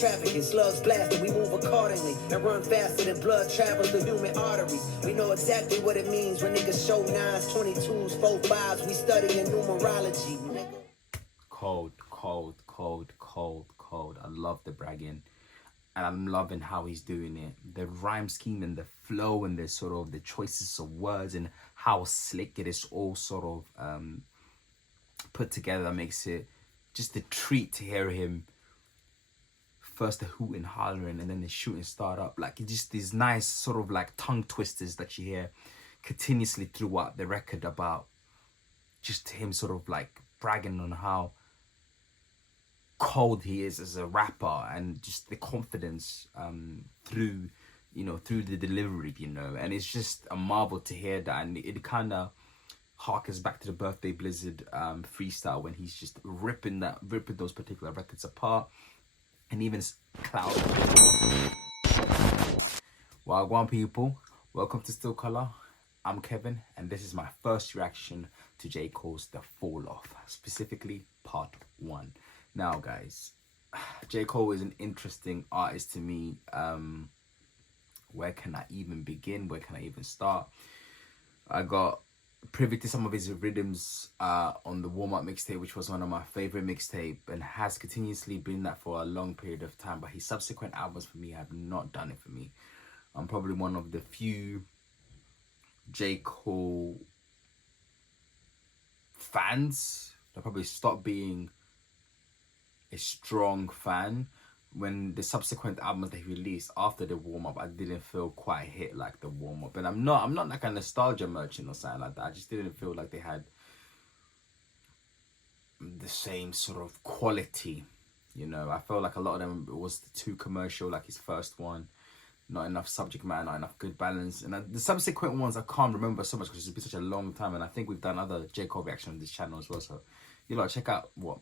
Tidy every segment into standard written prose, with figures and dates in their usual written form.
Trafficking, slugs blasting, we move accordingly and run faster than blood travels through human arteries. We know exactly what it means when niggas show 9s, 22s, 4 5s. We studying numerology. Cold, cold, cold, cold, cold. I love the bragging, and I'm loving how he's doing it. The rhyme scheme and the flow and the sort of the choices of words and how slick it is all sort of put together makes it just a treat to hear him. First the hoot and hollering and then the shooting start up. Like just these nice sort of like tongue twisters that you hear continuously throughout the record about just him sort of like bragging on how cold he is as a rapper and just the confidence through the delivery, and it's just a marvel to hear that. And it kind of harkens back to the Birthday Blizzard freestyle when he's just ripping those particular records apart. And even Cloud. Wagwan people, welcome to Still Color. I'm Kevin, and this is my first reaction to J. Cole's The Fall Off, specifically part 1. Now, guys, J. Cole is an interesting artist to me. Where can I even begin? Where can I even start? I got privy to some of his rhythms on the warm-up mixtape, which was one of my favorite mixtape and has continuously been that for a long period of time. But his subsequent albums for me have not done it for me. I'm probably one of the few J. Cole fans that probably stopped being a strong fan when the subsequent albums that he released after the warm-up, I didn't feel quite hit like the warm-up. And I'm not like a nostalgia merchant or something like that. I just didn't feel like they had the same sort of quality. I felt like a lot of them was too commercial, like his first one. Not enough subject matter, not enough good balance. And the subsequent ones I can't remember so much because it's been such a long time. And I think we've done other J. Cole reaction on this channel as well. So, check out what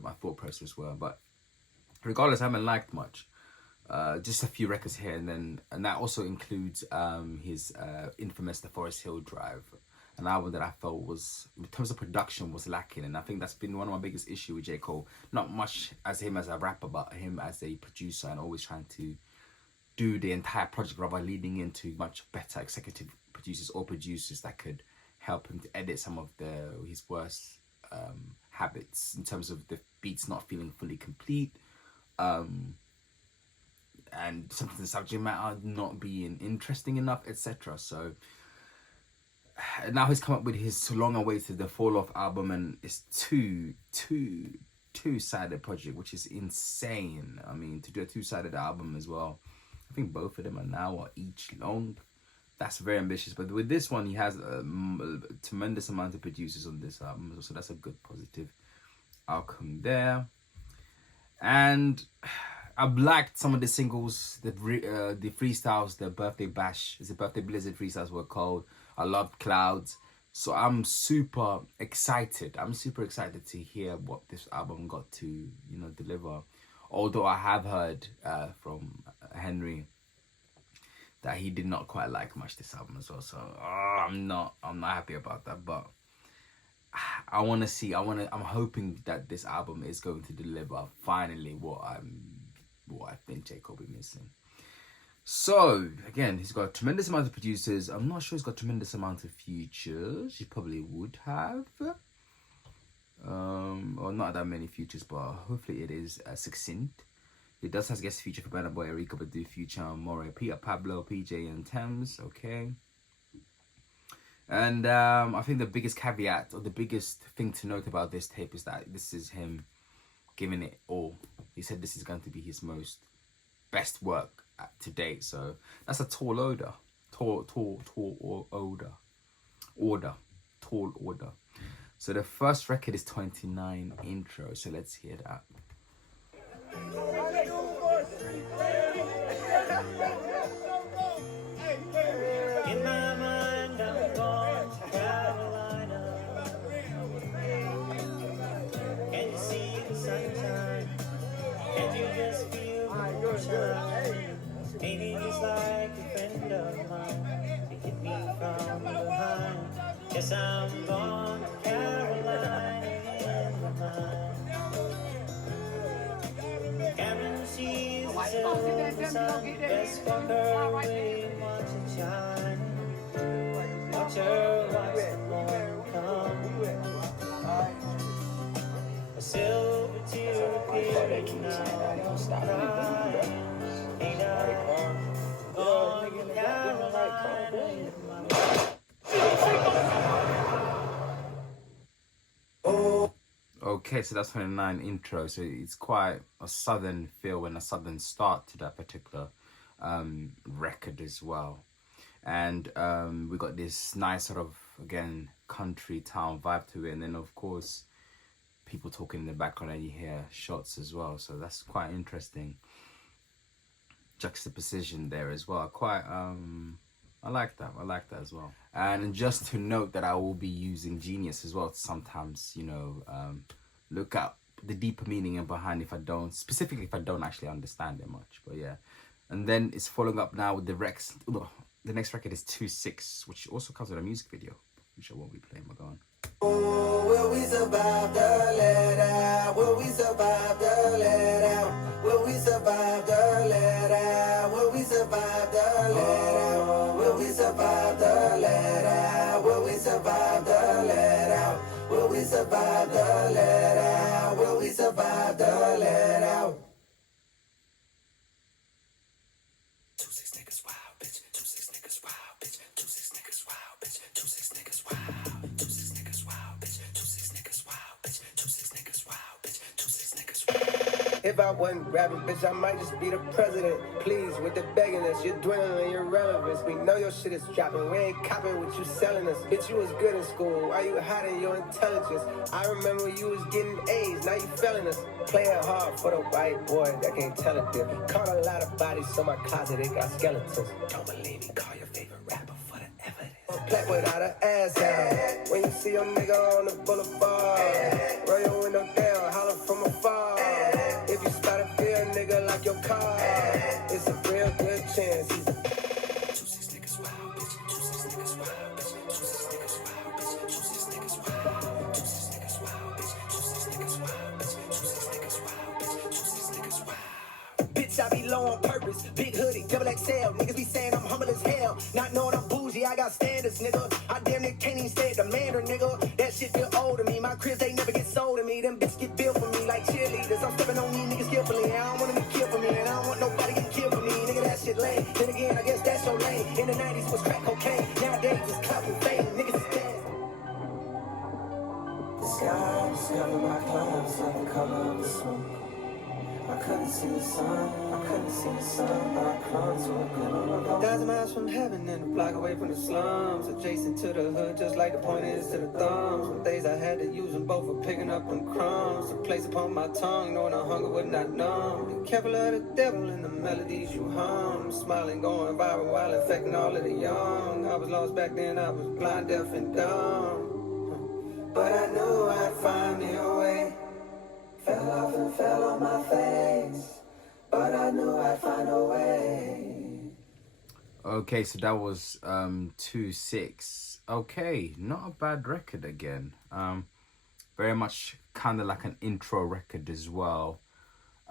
my thought process were. But regardless, I haven't liked much. Just a few records here and that also includes his infamous The Forest Hill Drive, an album that I felt was, in terms of production, was lacking. And I think that's been one of my biggest issues with J. Cole. Not much as him as a rapper, but him as a producer, and always trying to do the entire project rather leading into much better executive producers or producers that could help him to edit some of his worst habits in terms of the beats not feeling fully complete. And something the subject matter not being interesting enough, etc. So now he's come up with his long-awaited The Fall Off album, and it's two-sided project, which is insane. I mean, to do a two-sided album as well, I think both of them are now each long. That's very ambitious. But with this one, he has a tremendous amount of producers on this album, so that's a good positive outcome there. And I've liked some of the singles, the freestyles, the Birthday Bash, the Birthday Blizzard freestyles were cold. I love Clouds. So I'm super excited. I'm super excited to hear what this album got to, deliver. Although I have heard from Henry that he did not quite like much this album as well. So I'm not happy about that. But I want to see. I'm hoping that this album is going to deliver finally what I think J. Cole be missing. So again, he's got a tremendous amount of producers. I'm not sure he's got a tremendous amount of features. He probably would have, or not that many features, but hopefully it is succinct. He does have guest feature for Burna Boy, Erika Badu, Future, More, Peter Pablo, PJ, and Thames. Okay. And I think the biggest caveat or the biggest thing to note about this tape is that this is him giving it all. He said this is going to be his best work to date. So that's a tall order. Tall order. So the first record is 29 intro. So let's hear that. In my mind, I'm going to Carolina. Can you see the sunshine? Can you just feel the moonshine? Maybe just like a friend of mine to hit me from behind. Yes, I'm going to Carolina in my mind. Best fuck her way, watch it shine. Watch her watch the morning come. A silver tear appearing now. Crying, ain't I gone to Carolina? Okay, so that's 29 intro. So it's quite a southern feel and a southern start to that particular record as well. And we got this nice sort of, again, country town vibe to it. And then, of course, people talking in the background and you hear shots as well. So that's quite interesting juxtaposition there as well. Quite, I like that. I like that as well. And just to note that I will be using Genius as well to sometimes, you know, look up the deeper meaning and behind if I don't actually understand it much. But yeah. And then it's following up now with the next record is 2-6, which also comes with a music video, which I won't be playing. But go on. Oh, will we survive the let out? Will we survive the let out? Will we survive the let out? Will we survive the let out? Will we survive the let out? Will we survive the let out? Will we survive the let out? Will we survive the let out? 2-6 niggas wild, bitch. 2-6 niggas wild, bitch. 2-6 niggas wild, bitch. 2-6 niggas wild. 2-6 niggas wild, bitch. 2-6 niggas wild, bitch. 2-6 niggas wild, bitch. 2-6 niggas wild. If I wasn't rapping, bitch, I might just be the president. Please, with the begging us, you're dwindling your relevance. We know your shit is dropping. We ain't copping what you selling us. Bitch, you was good in school. Why you hiding your intelligence? I remember you was getting A's. Now you failing us. Playing hard for the white boy that can't tell it different. Caught a lot of bodies, so my closet, it got skeletons. Don't believe me, call your favorite rapper for the evidence. Black without an ass out. When you see your nigga on the boulevard, roll your window down, holler from afar. If you start to feel a nigga like your car, it's a real good chance he's a 2-6 niggas wild, bitch. 2-6 niggas wild, bitch. 2-6 niggas wild, bitch. 2-6 niggas wild. 2-6 niggas wild, bitch. 2-6 niggas wild, bitch. 2-6 niggas wild, bitch. 2-6 niggas wild. Bitch, I be low on purpose. Big hoodie, double XL. Niggas be saying I'm humble as hell. Not knowing I'm bougie, I got standards, nigga. I damn near can't even say the mandarin, nigga. That shit feel old to me. My cribs, they never get sold to me. Them bitches get built for me like cheerleaders. I'm stepping on these niggas skillfully. I don't want them to kill for me, and I don't want nobody getting killed for me. Nigga, that shit lame. Then again, I guess that's your lane. In the 90s was crack cocaine. Nowadays it's clout and fame. Niggas is dead. The sky discovered my clouds like the color of the smoke. I couldn't see the sun, but I clung to a glimmer. 1,000 miles from heaven and a block away from the slums. Adjacent to the hood, just like the point is to the thumbs. Some days I had to use them both for picking up them crumbs. To place upon my tongue, knowing the hunger would not numb. Be careful of the devil and the melodies you hum. Smiling, going viral while infecting all of the young. I was lost back then, I was blind, deaf, and dumb. But I knew I'd find me a way. Fell off and fell on my face, but I knew I'd find a way. Okay, so that was 2-6. Okay, not a bad record again. Very much kind of like an intro record as well.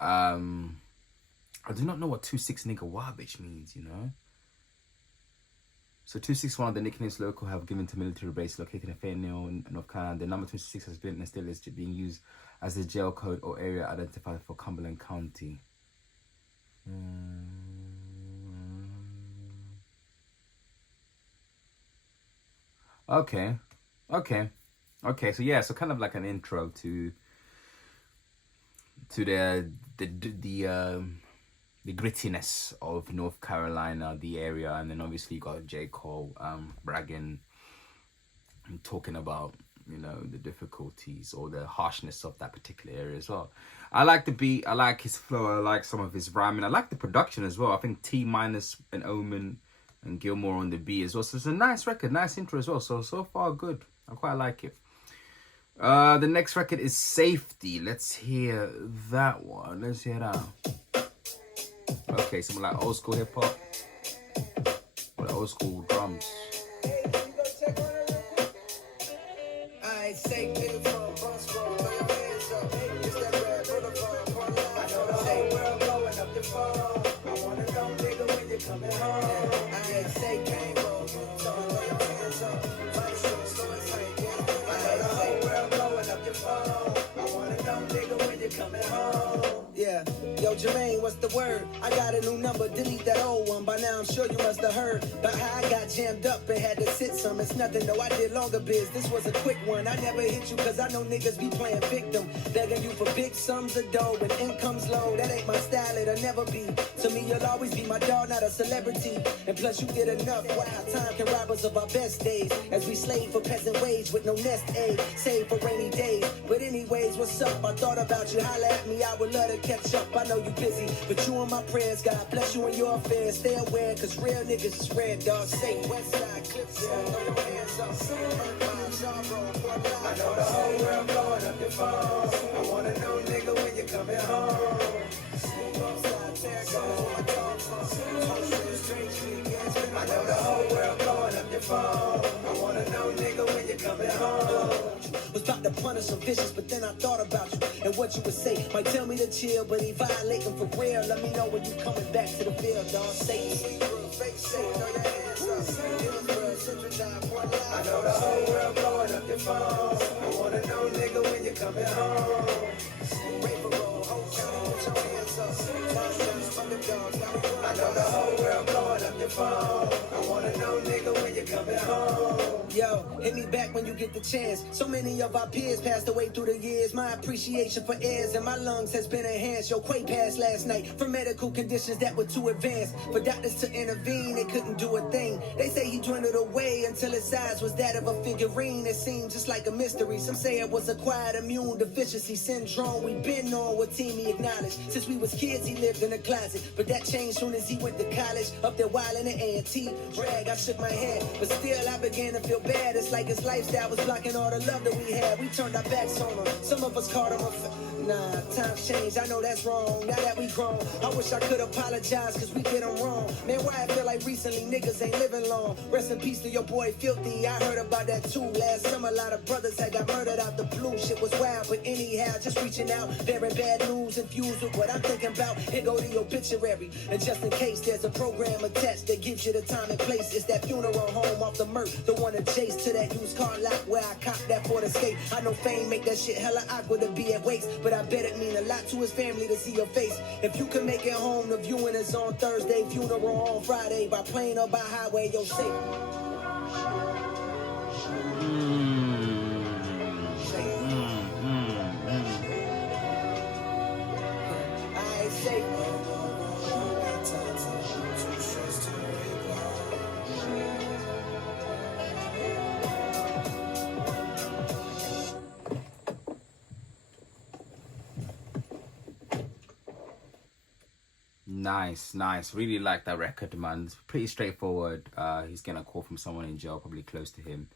I do not know what 2-6 nigga wild bitch means, you know. So 2-6, one of the nicknames local have given to military base located in Fayetteville, North Carolina. The number 26 has been and still is being used as the jail code or area identified for Cumberland County. Okay. So yeah, so kind of like an intro to the grittiness of North Carolina, the area, and then obviously you got J.Cole bragging and talking about, you know, the difficulties or the harshness of that particular area as well. I like the beat, I like his flow, I like some of his rhyming, I like the production as well. I think T- and Omen and Gilmore on the beat as well. So it's a nice record, nice intro as well. So far good. I quite like it. The next record is Safety. Let's hear that one. Let's hear that. Okay, something like old school hip hop or the old school drums. I say nigga from bus roll, throw your hands up. It's that red boulevard. I know the whole world blowing up the phone. coming home. I ain't say game over. So I throw your hands up. My shoes so it's hanging. I know the whole world blowing up your phone. I wanna know, nigga, when you coming home. Yeah, yo, Jermaine, what's the word? I got a new number, delete that old one. By now I'm sure you must have heard about how I got jammed up and had to sit some. It's nothing though, I did longer biz. This was a quick one. I never hit you cause I know niggas be playing victim. Begging you for big sums of dough when income's low. That ain't my style, it'll never be. To me, you'll always be my dog, not a celebrity. And plus you did enough. Wow, time can rob us of our best days. As we slave for peasant wage with no nest egg. Save for rainy days. But anyways, what's up? I thought about you, holla at me, I would love to catch up. I know you busy, but you in my prayers. God bless you in your affairs. Stay aware, cause real niggas is red, dog. Say Westside, Clips, throw your hands up. I know the whole world blowing up your phone. I wanna know, nigga, when you coming home. I know the whole world blowing up your phone. I wanna know, nigga, when you coming home. Was about to punish some vicious, but then I thought about you and what you would say. Might tell me to chill, but he violating for real. Let me know when you coming back to the field, dog. Say I know the whole world blowing up your phone. I wanna know, nigga, when you coming home. I know the whole world blowing up your phone. I wanna know, nigga, when you coming home. Yo, hit me back when you get the chance. So many of our peers passed away through the years. My appreciation for airs and my lungs has been enhanced. Yo, Quay passed last night from medical conditions that were too advanced. For doctors to intervene, they couldn't do a thing. They say he dwindled away until his size was that of a figurine. It seemed just like a mystery. Some say it was acquired immune deficiency syndrome. We been on what team he acknowledged. Since we was kids, he lived in a closet. But that changed soon as he went to college. Up there wildin' in A&T. Drag, I shook my head. But still, I began to feel bad. It's like his lifestyle was blocking all the love that we had. We turned our backs on him. Some of us called him a nah, times changed. I know that's wrong. Now that we grown, I wish I could apologize cause we did him wrong. Man, why I feel like recently niggas ain't living long. Rest in peace to your boy Filthy. I heard about that too. Last summer, a lot of brothers had got murdered out the blue. Shit was wild, but anyhow, just reaching out. Bearing bad news infused with what I'm thinking about. Here go the obituary. And just in case there's a program attached that gives you the time and place. It's that funeral home off the Merc. The one adjacent to that used car lot where I copped that Ford Escape. I know fame make that shit hella awkward to be at waste, but I bet it mean a lot to his family to see your face. If you can make it home, the viewing is on Thursday, funeral on Friday, by plane or by highway, you're safe. I ain't safe. Nice. Really like that record, man. It's pretty straightforward. He's getting a call from someone in jail, probably close to him.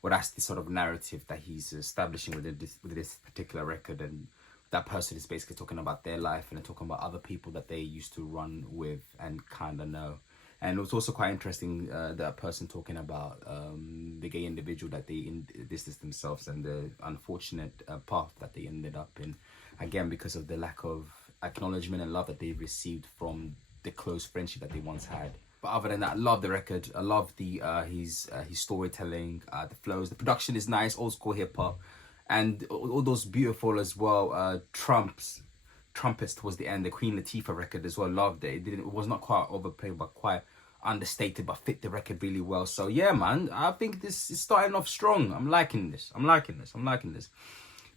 Well, that's the sort of narrative that he's establishing with this particular record, and that person is basically talking about their life and they're talking about other people that they used to run with and kind of know. And it was also quite interesting, that person talking about the gay individual that they distanced themselves and the unfortunate path that they ended up in, again because of the lack of acknowledgement and love that they received from the close friendship that they once had. But other than that, I love the record. I love the his storytelling, the flows. The production is nice, old school hip hop, and all those beautiful as well trumpets towards the end. The Queen Latifah record as well, loved it. It was not quite overplayed, but quite understated, but fit the record really well. So yeah, man, I think this is starting off strong. I'm liking this.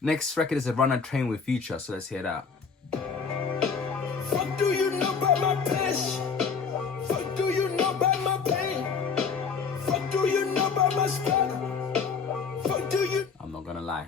Next record is a Run and Train with Future. So let's hear that. What do you know about my passion? What do you know about my pain? What do you know about my struggle? What do you... I'm not gonna lie,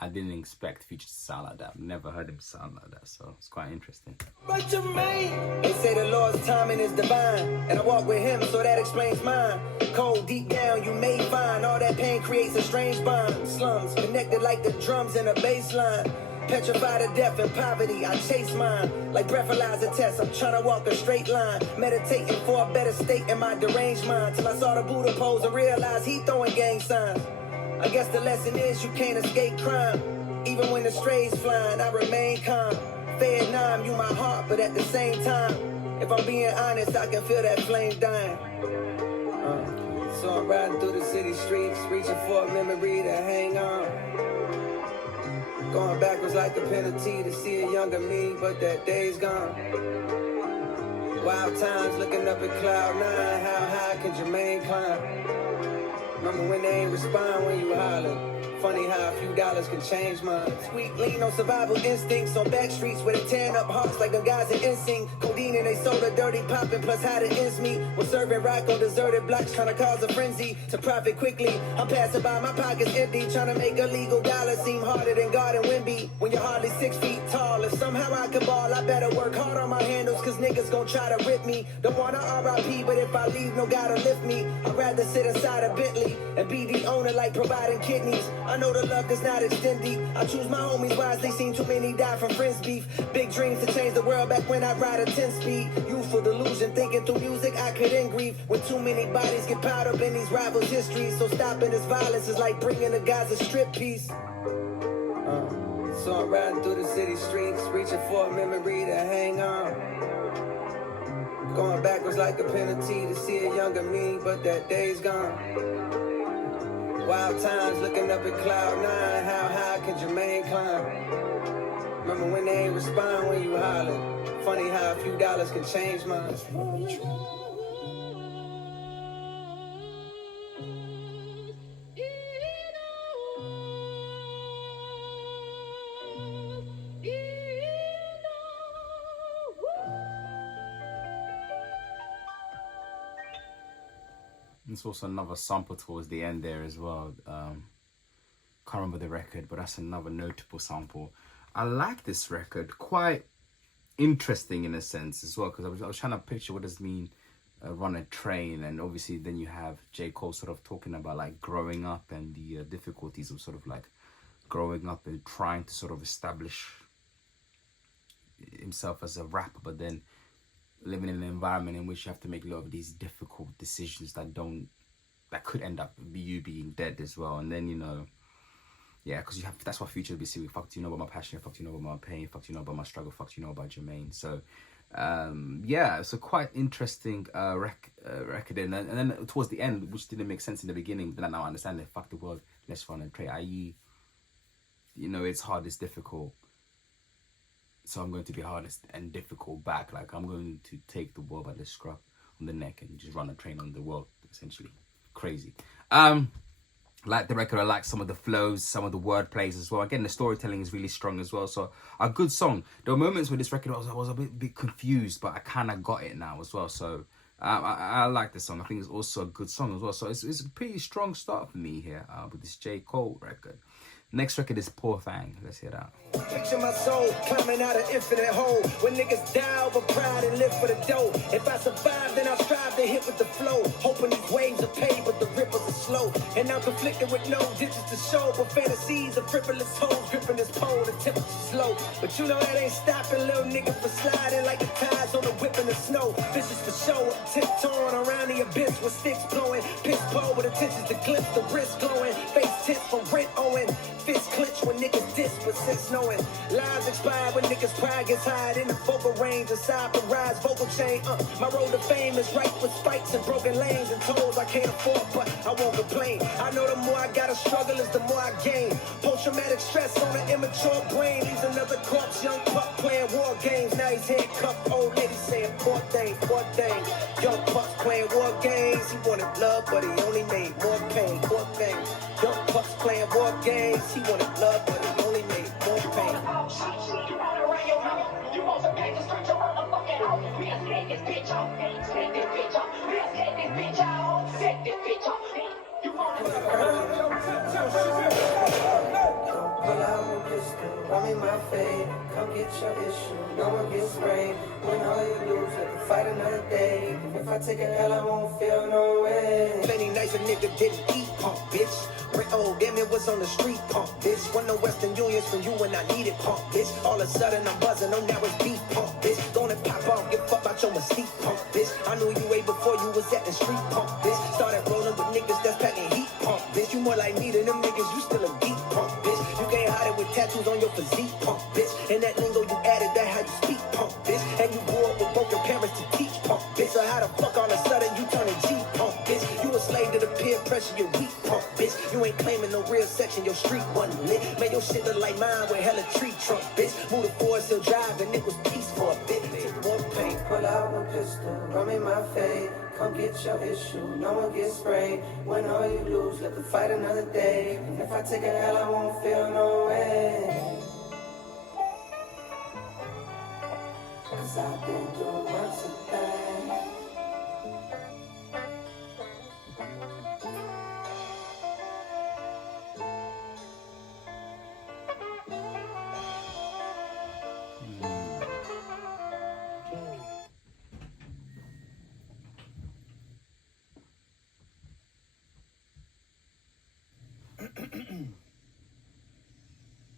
I didn't expect Future to sound like that. I've never heard him sound like that, so it's quite interesting. But they say the Lord's timing is divine, and I walk with him, so that explains mine. Cold deep down, you may find all that pain creates a strange bond. Slums connected like the drums in a bass line. Petrified of death and poverty, I chase mine. Like breathalyzer tests, I'm trying to walk a straight line. Meditating for a better state in my deranged mind. Till I saw the Buddha pose and realized he throwing gang signs. I guess the lesson is you can't escape crime. Even when the strays flying, I remain calm. Vietnam, you my heart, but at the same time, If I'm being honest, I can feel that flame dying. So I'm riding through the city streets, reaching for a memory to hang on. Going backwards like a penalty to see a younger me, but that day's gone. Wild times looking up at cloud nine, how high can Jermaine climb? Remember when they ain't respond when you holler? Funny how a few dollars can change mine. Sweet lean on survival instincts on back streets where they tearing up hearts like them guys in NSYNC. Codeine and they soda dirty popping plus how the ends meet. We're serving rock on deserted blocks trying to cause a frenzy to profit quickly. I'm passing by, my pockets empty, trying to make a legal dollar seem harder than God and Wimby. When you're hardly 6 feet tall, if somehow I can ball, I better work hard on my handles cause niggas gon' try to rip me. Don't wanna RIP, but if I leave, no gotta lift me. I'd rather sit inside a Bentley and be the owner like providing kidneys. I know the love does not extend deep. I choose my homies wisely, seen too many die from friends beef. Big dreams to change the world back when I ride a 10-speed. Youthful delusion, thinking through music I could end grief. When too many bodies get piled up in these rivals' histories. So stopping this violence is like bringing the guys a strip piece. So I'm riding through the city streets, reaching for a memory to hang on. Going backwards like a penalty to see a younger me, but that day's gone. Wild times looking up at cloud nine, how high can Jermaine climb? Remember when they ain't respond when you holler? Funny how a few dollars can change mine. There's also another sample towards the end there as well. Can't remember the record, but that's another notable sample. I like this record, quite interesting in a sense as well, because I was trying to picture what does it mean run a train, and obviously then you have J. Cole sort of talking about like growing up and the difficulties of sort of like growing up and trying to sort of establish himself as a rapper, but then living in an environment in which you have to make a lot of these difficult decisions that could end up you being dead as well. And then, you know, yeah, because you have, that's what Future will be saying. Fuck, do you know about my passion? Fuck, do you know about my pain? Fuck, do you know about my struggle? Fuck, do you know about Jermaine? So yeah, it's a quite interesting record. And then towards the end, which didn't make sense in the beginning, then I now understand that fuck the world, let's run and trade. I.e., you know, it's hard, it's difficult, so I'm going to be hardest and difficult back. Like, I'm going to take the world by the scruff on the neck and just run a train on the world, essentially. Crazy. Like the record, I like some of the flows, some of the word plays as well. Again, the storytelling is really strong as well. So a good song. There were moments with this record I was a bit confused, but I kind of got it now as well. So I like this song. I think it's also a good song as well. So it's a pretty strong start for me here with this J. Cole record. Next record is Poor Thang. Let's hear that. Picture my soul climbing out an infinite hole. When niggas die over pride and live for the dough. If I survive, then I'll strive to hit with the flow. Hoping these waves are paid, but the ripples are slow. And I'm conflicted with no digits to show. But fantasies of frivolous hoes gripping this pole. The temperature's low. But you know that ain't stopping little nigga from sliding like the tides on the whip in the snow. Vicious for show. Tiptoeing around the abyss with sticks blowing. Piss pole with intentions to glimpse the wrist glowing. Face tips for rent owing. Fist clench when niggas diss, but since knowing lives expire when niggas pride gets high in the vocal range, aside from rise vocal chain. My road to fame is right with spikes and broken lanes and tolls I can't afford, but I won't complain. I know the more I gotta struggle is the more I gain. Post-traumatic stress on an immature brain leaves another corpse, young pup playing war games. Now he's handcuffed, old lady saying poor thing, poor thing. Young pups playing war games. He wanted love, but he only made more pain. Poor thing. Young pups playing war games. He wanted love, but he only made more pain. I'm in my fade, come get your issue, no one gets sprayed. When all you lose, let the fight another day. If I take a L, I won't feel no way. Plenty nights a nigga didn't eat, punk, bitch. Oh, damn, it was on the street, punk, bitch. Won the Western Unions from you when I needed, punk, bitch. All of a sudden I'm buzzing, oh, now it's beef, punk, bitch. Gonna pop off, give fuck about your mystique, punk, bitch. I knew you way before you was at the street, punk, bitch. Started rolling with niggas that's packing heat, punk, bitch. You more like me than them niggas, you still a geek, punk, bitch. You can't hide it with tattoos on your physique, punk, bitch. And that lingo you added, that how you speak, punk, bitch. And you grew up with broken parents to teach. touching your weak part, bitch. You ain't claiming no real section, your street wasn't lit. Man, your shit look like mine with hella tree trunk, bitch. Move the forest, still drive, and it was peace for a bit. More pain. Pull out my pistol, rum in my fade. Come get your issue, no one gets sprayed. Win or you lose, let the fight another day. And if I take a L, I won't feel no way. Cause I've been through worse of things.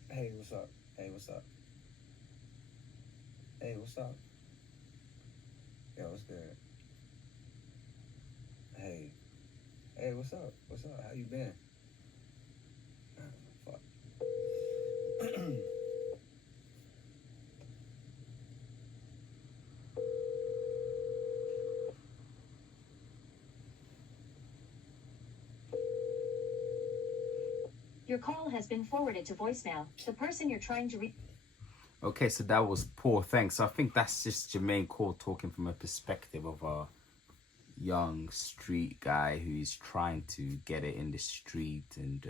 Hey, what's up? Hey, what's up? Hey, what's up? Yo, what's good? Hey. Hey, what's up? What's up? How you been? Fuck. Your call has been forwarded to voicemail. The person you're trying to reach. Okay, so that was Poor Thanks. So I think that's just J.Cole talking from a perspective of a young street guy who's trying to get it in the street and,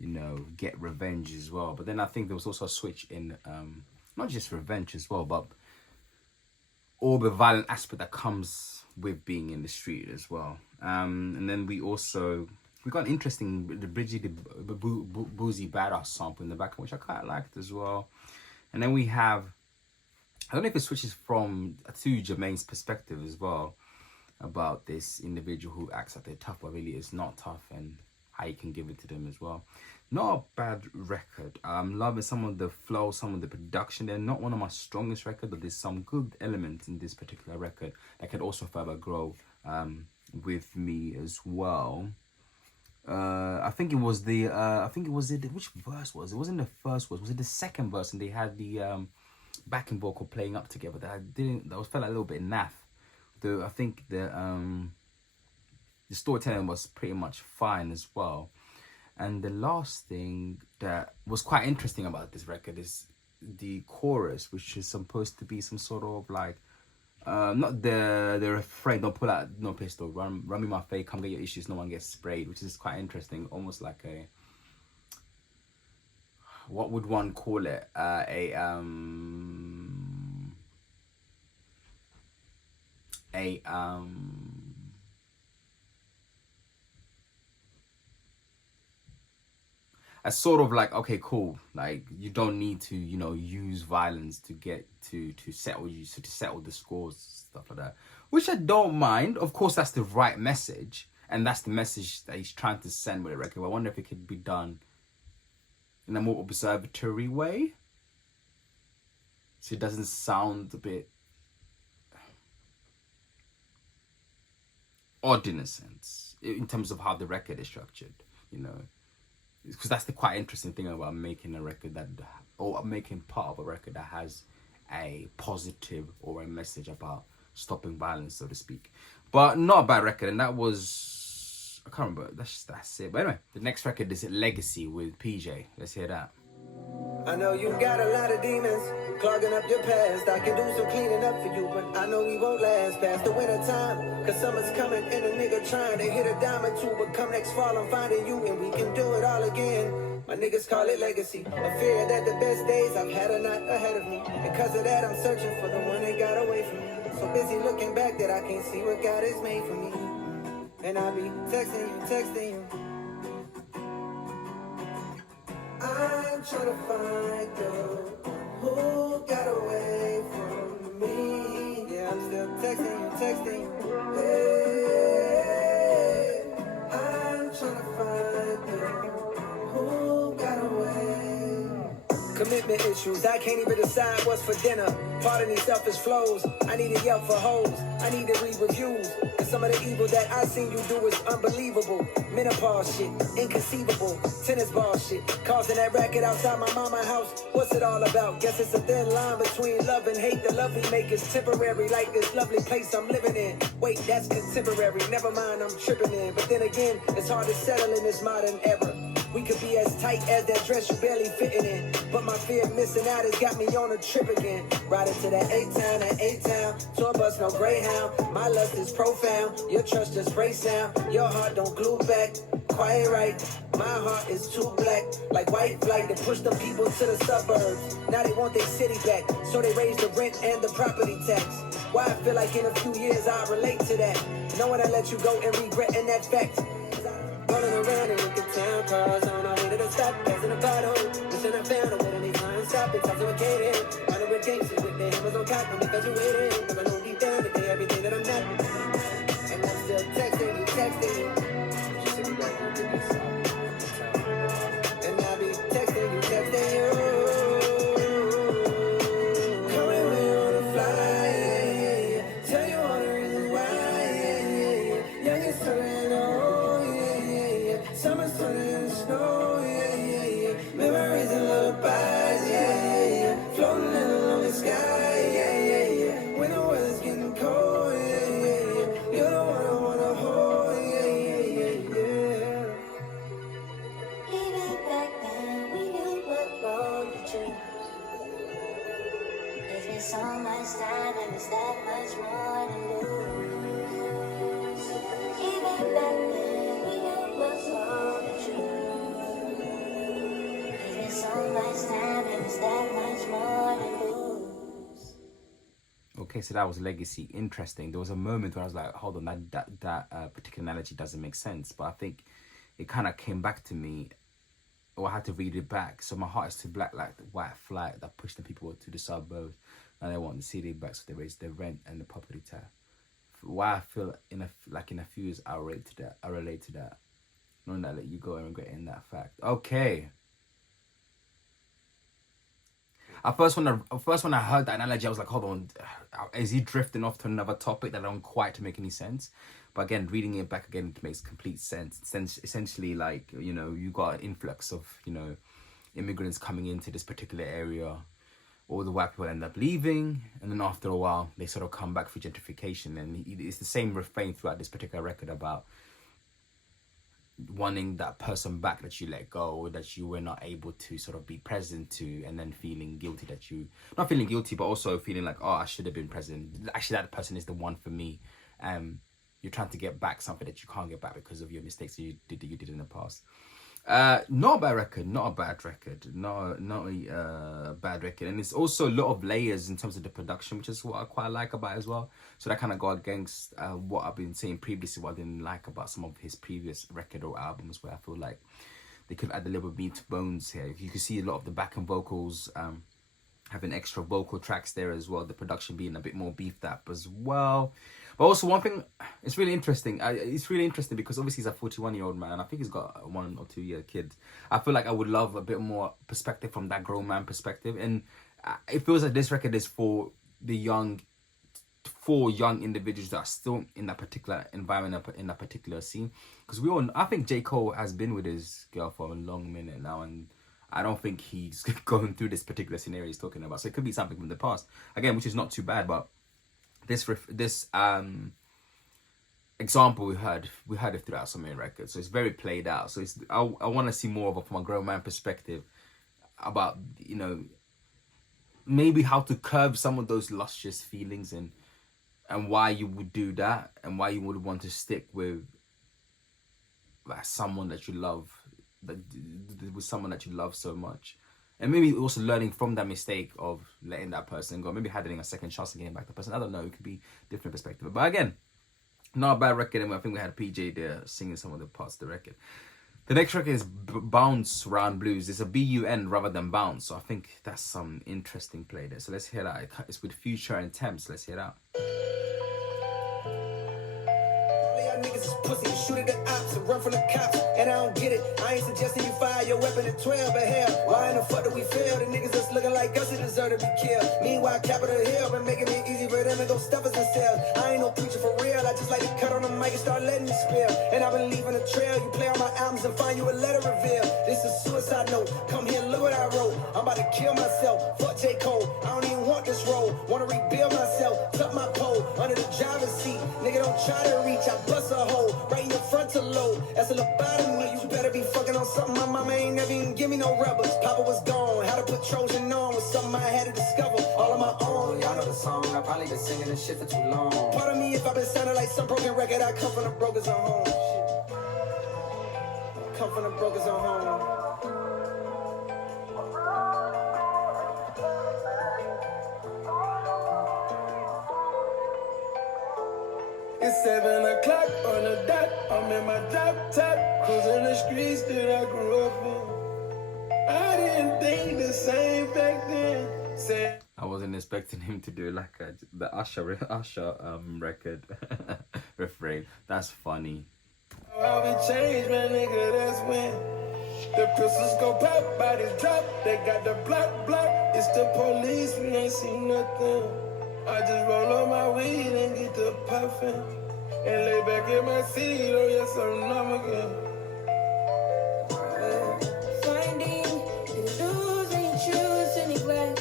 you know, get revenge as well. But then I think there was also a switch in, not just revenge as well, but all the violent aspect that comes with being in the street as well. And then we got an interesting the Bridgie the Boozy Badass sample in the back, which I quite liked as well. And then we have, I don't know if it switches from to Jermaine's perspective as well about this individual who acts like they're tough but really is not tough, and how you can give it to them as well. Not a bad record. I'm loving some of the flow, some of the production. They're not one of my strongest records, but there's some good elements in this particular record that could also further grow with me as well. I think it was which verse was it? Wasn't the first verse? Was it the second verse? And they had the backing vocal playing up together. That felt like a little bit naff. Though I think the storytelling was pretty much fine as well. And the last thing that was quite interesting about this record is the chorus, which is supposed to be some sort of like not the refrain, don't pull out no pistol, run me my face, come get your issues, no one gets sprayed, which is quite interesting, almost like a, what would one call it, a sort of like, okay, cool, like you don't need to, you know, use violence to get to settle the scores, stuff like that, which I don't mind. Of course, that's the right message, and that's the message that he's trying to send with the record. But I wonder if it could be done in a more observatory way, so it doesn't sound a bit odd in a sense, in terms of how the record is structured, you know. Because that's the quite interesting thing about making a record or making part of a record that has a positive or a message about stopping violence, so to speak. But not a bad record, and that was, I can't remember, that's it. But anyway, the next record is Legacy with PJ. Let's hear that. I know you got a lot of demons clogging up your past. I can do some cleaning up for you, but I know we won't last past the winter time. Cause summer's coming and a nigga trying to hit a dime or two. But come next fall, I'm finding you and we can do it all again. My niggas call it legacy. A fear that the best days I've had are not ahead of me. Because of that, I'm searching for the one that got away from me. So busy looking back that I can't see what God has made for me. And I be texting you. I'm trying to find the one who got away from me. Yeah, I'm still texting you. Hey, I'm trying to find the one who got away. commitment issues. I can't even decide what's for dinner. Pardon these selfish flows. I need to yell for hoes. I need to read reviews. Cause some of the evil that I seen you do is unbelievable. Menopause shit, inconceivable. Tennis ball shit, causing that racket outside my mama house. What's it all about? Guess it's a thin line between love and hate. The love we make is temporary, like this lovely place I'm living in. Wait, that's contemporary. Never mind, I'm tripping in. But then again, it's hard to settle in this modern era. We could be as tight as that dress you barely fitting in. But my fear of missing out has got me on a trip again. Riding to that A-town, tour bus, no Greyhound. My lust is profound, your trust just spray sound. Your heart don't glue back, quiet right. My heart is too black, like white flight to push them people to the suburbs. Now they want their city back, so they raise the rent and the property tax. Why I feel like in a few years I'll relate to that. Knowing I let you go and regretting that fact. Running around in wicked town cars on our way to the stop, passing a bottle. Wishing I found a way to make mine stop. It's intoxicated. Running with gangsters with their hammers on cock. I'm infatuated. Cause I know deep down that they everything that I'm not. And I'm still texting you, texting you. She said we gotta go get this And I'll be texting you, texting you. Coming when you wanna fly, yeah, yeah, yeah. Tell you all the reasons why, yeah, yeah, yeah. Youngest turning old, yeah, yeah, yeah. Summer's turning into snow, yeah, yeah, yeah. Memories and lullabies, yeah, yeah, yeah. Floating in along the sky, yeah, yeah, yeah. When the weather's getting cold, yeah, yeah, yeah. You're the one I wanna hold, yeah, yeah, yeah, yeah. Even back then, we knew what road to choose. There's been so much time and there's that much more to lose. Even back then, we knew what road to choose. There's been so much time and there's that much more to lose. Okay, so that was Legacy. Interesting. There was a moment where I was like, hold on, that particular analogy doesn't make sense. But I think it kind of came back to me, or I had to read it back. So my heart is too black, like the white flight that pushed the people to the suburbs. And they want the city back, so they raise the rent and the property tax. Why I feel in a few years I'll relate to that. Knowing that I let you go and regretting that fact. Okay. At first when I heard that analogy, I was like, hold on, is he drifting off to another topic that don't quite make any sense? But again, reading it back again, it makes complete sense. Essentially, like, you know, you got an influx of, you know, immigrants coming into this particular area. All the white people end up leaving, and then after a while, they sort of come back for gentrification. And it's the same refrain throughout this particular record about wanting that person back that you let go, that you were not able to sort of be present to, and then feeling guilty that you, not feeling guilty, but also feeling like, oh, I should have been present. Actually, that person is the one for me. You're trying to get back something that you can't get back because of your mistakes you did in the past. Not a bad record, not a bad record, and it's also a lot of layers in terms of the production, which is what I quite like about it as well. So that kind of go against what I've been saying previously, what I didn't like about some of his previous record or albums, where I feel like they could add a little bit meat to bones here. You can see a lot of the backing vocals having extra vocal tracks there as well, the production being a bit more beefed up as well. But also one thing, it's really interesting. It's really interesting because obviously he's a 41-year-old man. I think he's got a 1 or 2 year kid. I feel like I would love a bit more perspective from that grown man perspective. And it feels like this record is for young individuals that are still in that particular environment, in that particular scene. Because I think J.Cole has been with his girl for a long minute now, and I don't think he's going through this particular scenario he's talking about. So it could be something from the past, again, which is not too bad. But this example we heard it throughout so many records, so it's very played out. So I want to see more of it from a grown man perspective about, you know, maybe how to curb some of those luscious feelings and why you would do that, and why you would want to stick with like someone that you love, with someone that you love so much. And maybe also learning from that mistake of letting that person go. Maybe having a second chance and getting back the person. I don't know. It could be different perspective. But again, not a bad record. And I think we had PJ there singing some of the parts of the record. The next record is Bounce Round Blues. It's a B-U-N rather than bounce. So I think that's some interesting play there. So let's hear that. It's with Future and Temps. Let's hear that. Y'all niggas is pussy, you shoot at the ops and run from the cops. And I don't get it, I ain't suggesting you fire your weapon at 12, but hell, why in the fuck do we fail? The niggas that's looking like us, they deserve to be killed. Meanwhile, Capitol Hill been making it easy for them to go stuff us themselves. I ain't no preacher for real, I just like to cut on the mic and start letting it spill. And I've been leaving a trail, you play on my albums and find you a letter reveal. This is suicide note, come here, look what I wrote. I'm about to kill myself, fuck J.Cole, I don't even want this role. Wanna rebuild myself, tuck my pole under the driver's seat. Nigga, don't try to reach, I bust a hole right in your frontal lobe. That's a lobotomy, you better be fucking on something my mama ain't never even give me no rubbers. Papa was gone, how to put Trojan on was something I had to discover all on my own. Y'all know the song, I probably been singing this shit for too long. Pardon me if I've been sounding like some broken record, I come from the brokers on home. Shit. Come from the brokers on home. It's 7 o'clock on the dot. I'm in my drop top, cruising the streets that I grew up in. I didn't think the same back then. I wasn't expecting him to do like the Usher record refrain. That's funny. How we changed, man, nigga, that's when the pistols go pop, bodies drop. They got the block. It's the police, we ain't seen nothing. I just roll on my weed and get the puffin', and lay back in my seat, oh yes, I'm numb again. Finding you lose when you choose to neglect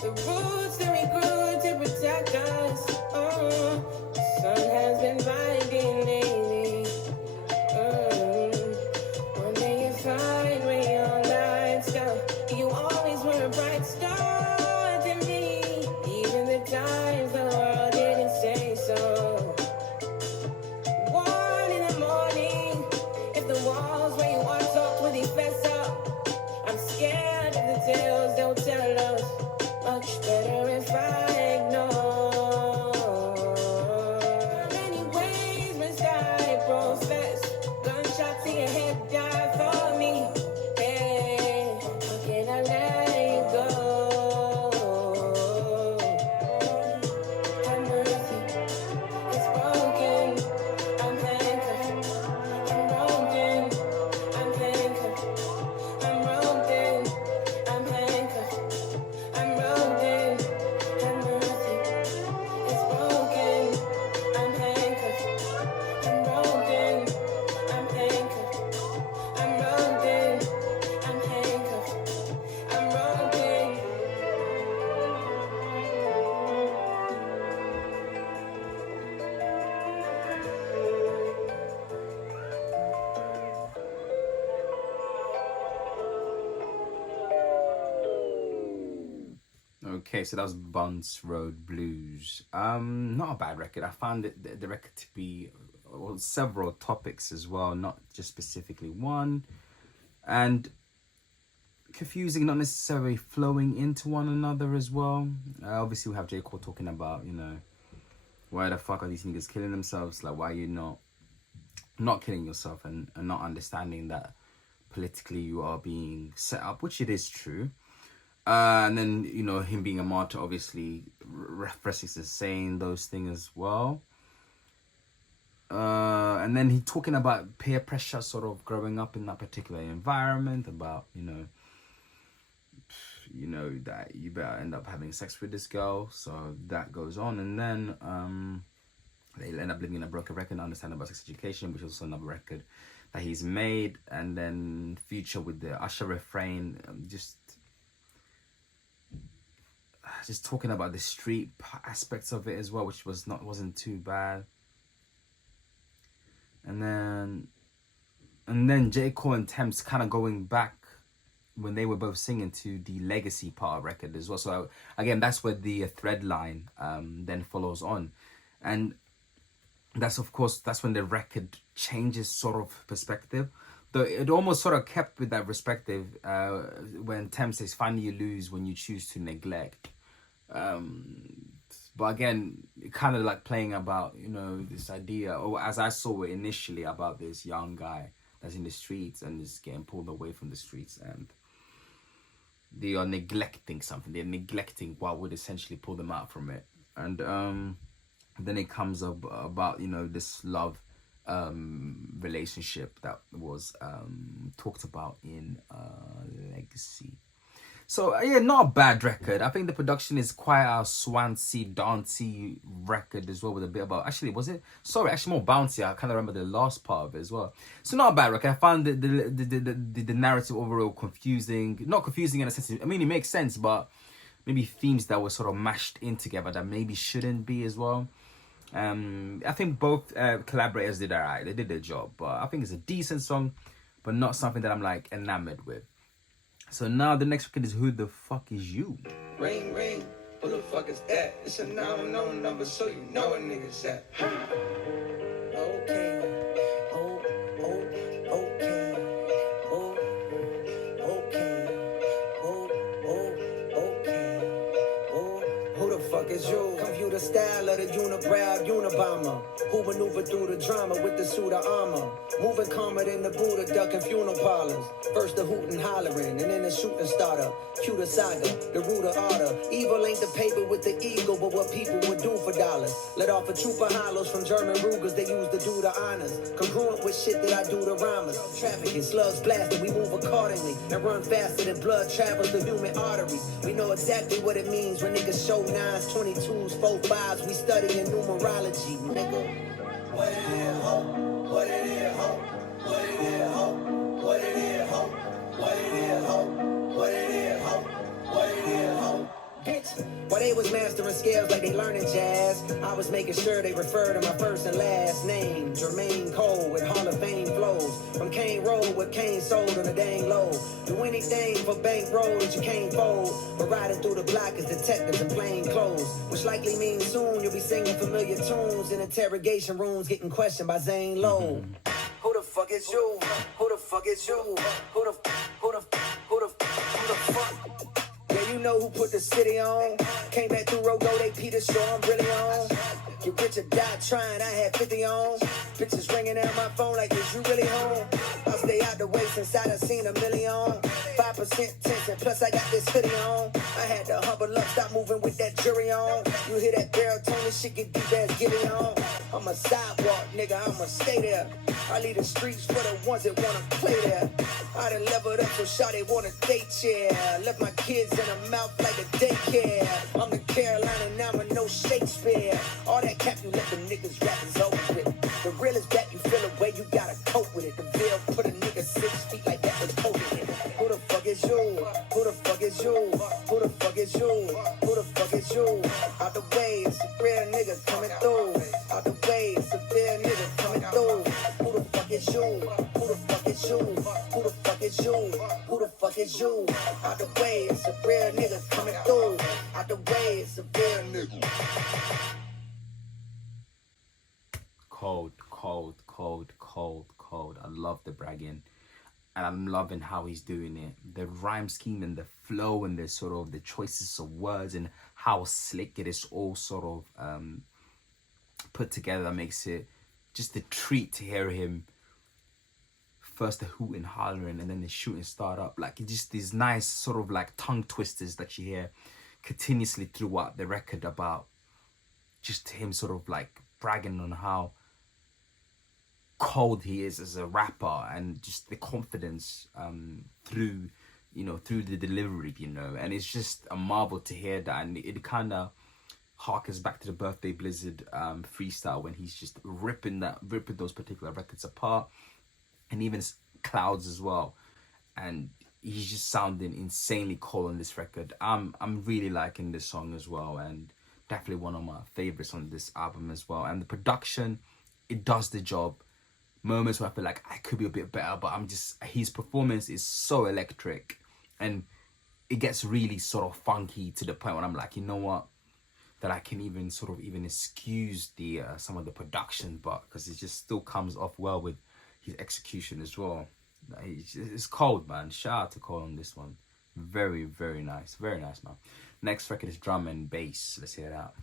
the roots that we grew to protect us. The sun has been blinding lately. One day you find where your lights go. You always were a bright star to me, even the times the world didn't say so. 1 in the morning, if the walls where you are talk will they fess up. I'm scared of the tales they'll tell us. Much better if I ignore. Many ways must I profess? Gunshots in your head die for me. Hey, how can I let you go? Have mercy, it's broken. I'm handcuffed, I'm roped in. I'm handcuffed, I'm roped in. I'm handcuffed, I'm roped in. Have mercy, it's broken. I'm handcuffed, I'm roped in. I'm handcuffed, I'm roped in. I'm handcuffed, I'm roped in. Okay, so that was Bunce Road Blues. Not a bad record. I found the record to be several topics as well, not just specifically one, and confusing, not necessarily flowing into one another as well. Obviously, we have J.Cole talking about, you know, why the fuck are these niggas killing themselves? Like, why are you not killing yourself, and not understanding that politically you are being set up, which it is true. And then, you know, him being a martyr, obviously references to saying those things as well. And then he talking about peer pressure, sort of growing up in that particular environment, about, you know, that you better end up having sex with this girl. So that goes on. And then they end up living in a broken record, Understand About Sex Education, which is also another record that he's made. And then Future with the Usher refrain, just talking about the street aspects of it as well, which wasn't too bad. And then J. Cole and Thames kind of going back when they were both singing to the legacy part of record as well. So again, that's where the thread line then follows on, and that's when the record changes sort of perspective. Though it almost sort of kept with that perspective when Thames says, "Finally you lose when you choose to neglect." But again, kind of like playing about, you know, this idea, or as I saw it initially, about this young guy that's in the streets and is getting pulled away from the streets, and they are neglecting something. They're neglecting what would essentially pull them out from it. And then it comes up about, you know, this love relationship that was talked about in Legacy. So yeah, not a bad record. I think the production is quite a swancy, dancey record as well, with a bit about, actually was it? Sorry, actually more bouncy. I kind of remember the last part of it as well. So not a bad record. I found the narrative overall confusing. Not confusing in a sense. I mean, it makes sense, but maybe themes that were sort of mashed in together that maybe shouldn't be as well. I think both collaborators did alright. They did their job, but I think it's a decent song, but not something that I'm like enamored with. So now the next record is Who the Fuck Is You? Ring, ring, who the fuck is that? It's a 911 number, so you know a nigga's at. Okay, oh, oh, okay, oh, okay, oh, okay, oh, who the fuck is you? Computer style of the unibrow Unabomber, who maneuver through the drama with the suit of armor, moving calmer than the Buddha, ducking funeral parlors. First the hootin' hollering, and then the shooting starter. Cue the saga, the root of order. Evil ain't the paper with the ego, but what people would do for dollars. Let off a troop of hollows from German Rugers they used to do the honors. Congruent with shit that I do to rhymers. Trafficking, slugs blasting, we move accordingly and run faster than blood travels the human arteries. We know exactly what it means when niggas show 9s, 22s, 4 5s. We study in numerology, nigga. What it is, ho? What it is, ho? What it is, ho? What it is, ho? What it is, ho? What it is, ho? What it is, ho? Bitch. While they was mastering scales like they learning jazz, I was making sure they refer to my first and last name. Jermaine Cole with Hall of Fame flows. From Kane Road with Kane sold on a dang low. Do anything for bankroll that you can't fold. But riding through the block as detectives in plain clothes. Which likely means soon you'll be singing familiar tunes in interrogation rooms getting questioned by Zane Lowe. Who the fuck is you? Who the fuck is you? Who the fuck? Yeah, you know who put the city on. Came back through Rogo, they Peter Shaw, I'm really on. Get rich or die trying, I had 50 on. Bitches ringing out my phone like, is you really home? I'll stay out the way since I done seen a million. 5% tension, plus I got this hoodie on. I had to humble up, stop moving with that jury on. You hear that baritone, this shit get deep as Gilly on. I'm a sidewalk, nigga, I'ma stay there. I leave the streets for the ones that wanna play there. I done leveled up so shawty wanna date chair. Left my kids in a mouth like a daycare. I'm in Carolina now, I'm no Shakespeare. All that cap you let the niggas rappers over with. The real is that you feel a way, you gotta cope with it. The bill put a nigga 6 feet like that was poking it. Who the fuck is you? Who the fuck is you? Who the fuck is you? Who the fuck is you? Out the way, it's a real nigga coming through. Out the way, it's a real nigga coming through. Who the fuck is you? Who the fuck is you? Who the fuck is you? Who the fuck is you? Out the way, it's a real nigga coming through. Out the way, it's a real nigga. Cold, cold, cold, cold, cold. I love the bragging, and I'm loving how he's doing it. The rhyme scheme and the flow and the sort of the choices of words and how slick it is all sort of put together that makes it just a treat to hear him. First the hooting, hollering, and then the shooting start up. Like, it's just these nice sort of like tongue twisters that you hear continuously throughout the record about just him sort of like bragging on how cold he is as a rapper, and just the confidence through the delivery, and it's just a marvel to hear that. And it kind of harkens back to the Birthday Blizzard freestyle when he's just ripping those particular records apart, and even Clouds as well. And he's just sounding insanely cool on this record. I'm really liking this song as well, and definitely one of my favorites on this album as well. And the production, it does the job. Moments where I feel like I could be a bit better, but his performance is so electric, and it gets really sort of funky to the point where I'm like, you know what, that I can even excuse the some of the production, but because it just still comes off well with his execution as well. It's cold, man. Shout out to Cole on this one. Very, very nice. Very nice, man. Next record is Drum and Bass. Let's hear it out.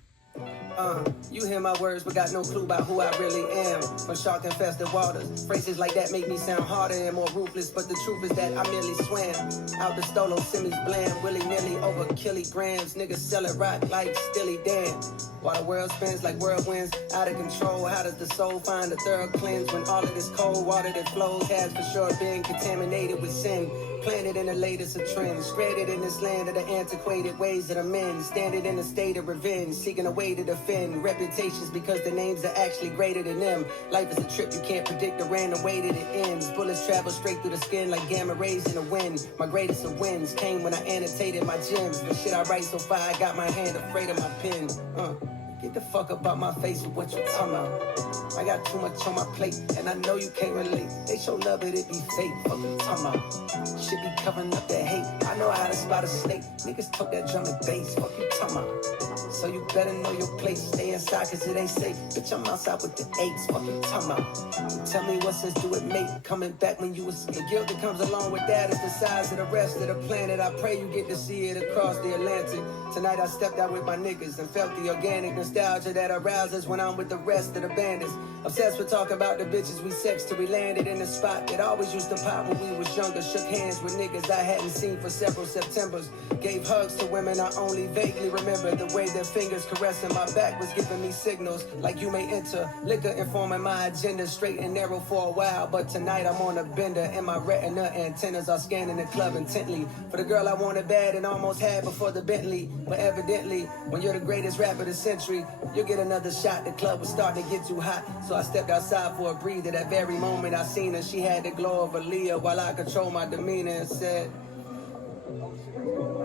You hear my words, but got no clue about who I really am. From shark infested waters, phrases like that make me sound harder and more ruthless. But the truth is that I merely swam out the stolo, semis bland, willy nilly over kilograms. Niggas sell it rock like Stilly Dan. While the world spins like whirlwinds, out of control. How does the soul find a thorough cleanse when all of this cold water that flows has for sure been contaminated with sin? Planted in the latest of trends, stranded in this land of the antiquated ways of the men, standing in a state of revenge, seeking a way to defend reputations because the names are actually greater than them. Life is a trip, you can't predict the random way that it ends. Bullets travel straight through the skin like gamma rays in the wind. My greatest of wins came when I annotated my gems. The shit I write so far, I got my hand afraid of my pen. Get the fuck up out my face with what you talking about. I got too much on my plate, and I know you can't relate. They show love, but it be fake. Fuck you talking about. Shit be covering up that hate. I know how to spot a snake. Niggas talk that drum and bass. Fuck you talking about. So you better know your place. Stay inside, cause it ain't safe. Bitch, I'm outside with the eights. Fuck you talking about. Tell me what sense do it make? Coming back when you was the guilt that comes along with that is the size of the rest of the planet. I pray you get to see it across the Atlantic. Tonight I stepped out with my niggas and felt the organic nostalgia that arouses when I'm with the rest of the bandits. Obsessed with talking about the bitches we sexed till we landed in the spot that always used to pop when we was younger. Shook hands with niggas I hadn't seen for several Septembers. Gave hugs to women I only vaguely remember. The way their fingers caressing my back was giving me signals like you may enter. Liquor informing my agenda, straight and narrow for a while. But tonight I'm on a bender and my retina antennas are scanning the club intently. For the girl I wanted bad and almost had before the Bentley. But evidently, when you're the greatest rapper of the century, you'll get another shot. The club was starting to get too hot. So I stepped outside for a breather. That very moment I seen her, she had the glow of Aaliyah while I control my demeanor and said,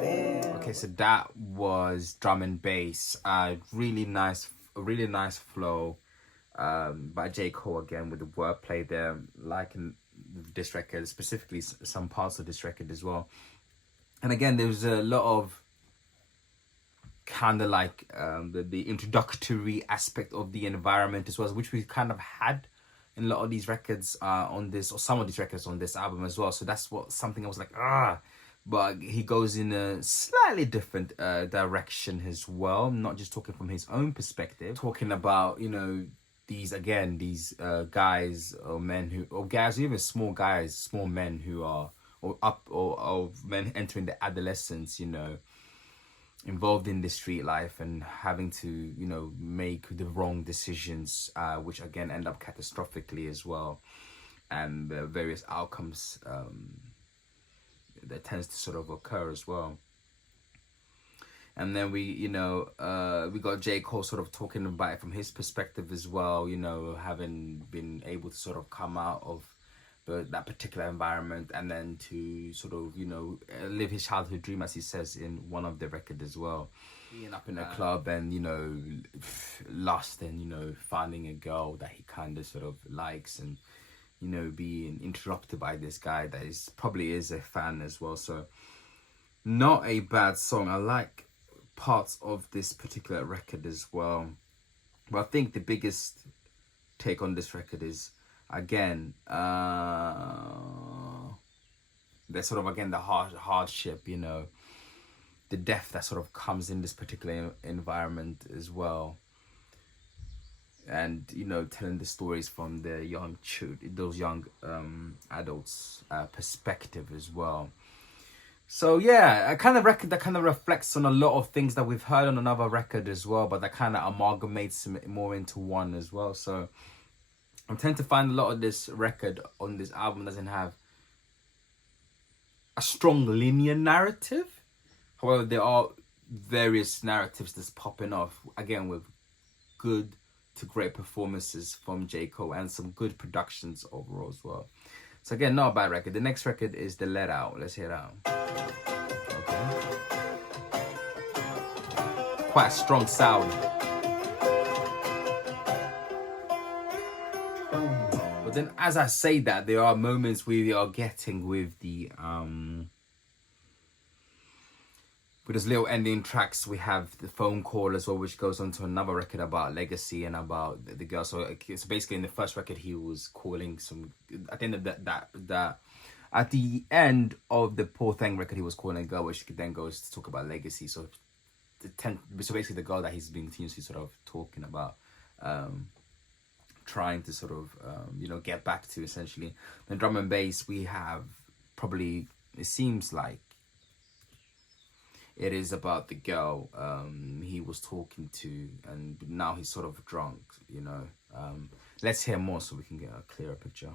damn. Okay, so that was drum and bass. Really nice flow by J. Cole again with the wordplay there, like in this record, specifically some parts of this record as well. And again, there was a lot of kind of like the introductory aspect of the environment as well, which we kind of had in a lot of these records on this, or some of these records on this album as well. So that's something I was like, but he goes in a slightly different direction as well, not just talking from his own perspective, talking about, you know, these guys or men or guys, even small men who are or men entering the adolescence, you know, involved in the street life and having to, you know, make the wrong decisions, which again end up catastrophically as well, and various outcomes that tends to sort of occur as well. And then we got J. Cole sort of talking about it from his perspective as well, you know, having been able to sort of come out of that particular environment and then to sort of, you know, live his childhood dream, as he says in one of the records as well. Being up in a club and, you know, lost and, you know, finding a girl that he kind of sort of likes and, you know, being interrupted by this guy that probably is a fan as well. So not a bad song. I like parts of this particular record as well. But I think the biggest take on this record is, again, there's sort of, again, the hardship, you know, the death that sort of comes in this particular environment as well. And, you know, telling the stories from the those young adults' perspective as well. So yeah, a kind of record that kind of reflects on a lot of things that we've heard on another record as well, but that kind of amalgamates more into one as well. So I tend to find a lot of this record on this album doesn't have a strong linear narrative. However, there are various narratives that's popping off, again, with good to great performances from J. Cole and some good productions overall as well. So again, not a bad record. The next record is The Let Out. Let's hear it out. Okay. Quite a strong sound. But then as I say that, there are moments we are getting with the with those little ending tracks. We have the phone call as well, which goes on to another record about legacy and about the girl. So it's basically in the first record he was calling some, at the end of that at the end of the Poor Thing record he was calling a girl, which then goes to talk about legacy. So so basically the girl that he's been continuously sort of talking about, trying to sort of get back to, essentially. Then drum and bass, we have probably, it seems like it is about the girl he was talking to, and now he's sort of drunk, let's hear more so we can get a clearer picture.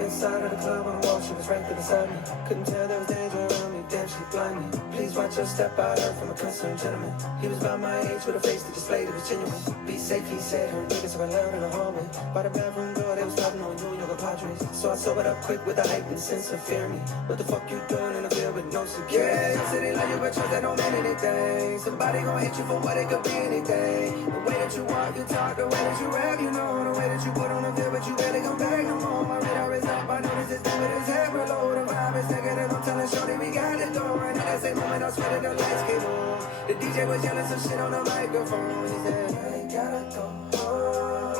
Inside of the club on the wall, she was right there beside me. Couldn't tell there was danger around me, damn, she blinded me. Please watch your step, I heard from a concerned gentleman. He was about my age with a face that displayed it was genuine. Be safe, he said, her niggas were loud in the hallway. By the bathroom door, they was plotting on you and your Padres. So I sobered up quick with a heightened sense of fear me. What the fuck you doing in the field with no security? Yeah, city like you, but trust that don't mean anything. Somebody gon' hit you for what it could be anything. The way that you walk, you talk, the way that you rap, the way that you put on the field, but you barely come back no more. My radar is up, I notice this dude with his head below. The vibe is negative, I'm telling shorty we got it going. At that same moment, I swear that the lights came on. The DJ was yelling some shit on the microphone. He said, I ain't gotta go home,